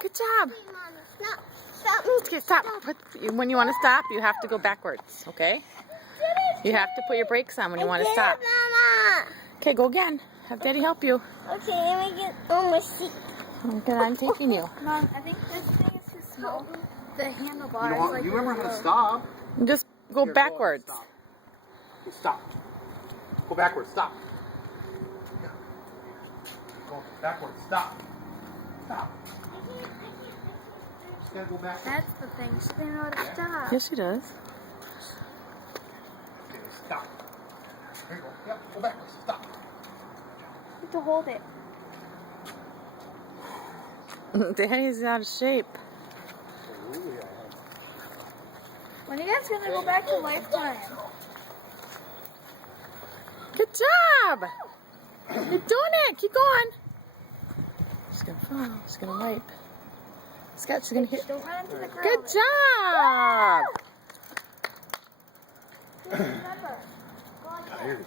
Good job. Stop. Stop me. Okay, stop. When you want to stop, you have to go backwards, okay? You have to put your brakes on when you want to stop. Mama. Okay, go again. Have Daddy help you. Okay, let me get on my seat. Okay, I'm taking you. Mom, I think this thing is too small. The handlebar You, is like you remember how to stop? Just go Here, backwards. Stop. Okay, stop. Go backwards. Stop. Yeah. Go backwards. Stop. Stop. Just gotta go backwards. That's the thing. She didn't know how to stop. Yes, she does. Okay, stop. There you go. Yep. Go backwards. Stop. You have to hold it. Daddy's out of shape. When are you guys gonna go back to Lifetime? Good job. You're doing it. Keep going. She's gonna fall. She's gonna wipe. Scott, she's gonna hit. Don't run into the ground. Good job. Remember. Tired.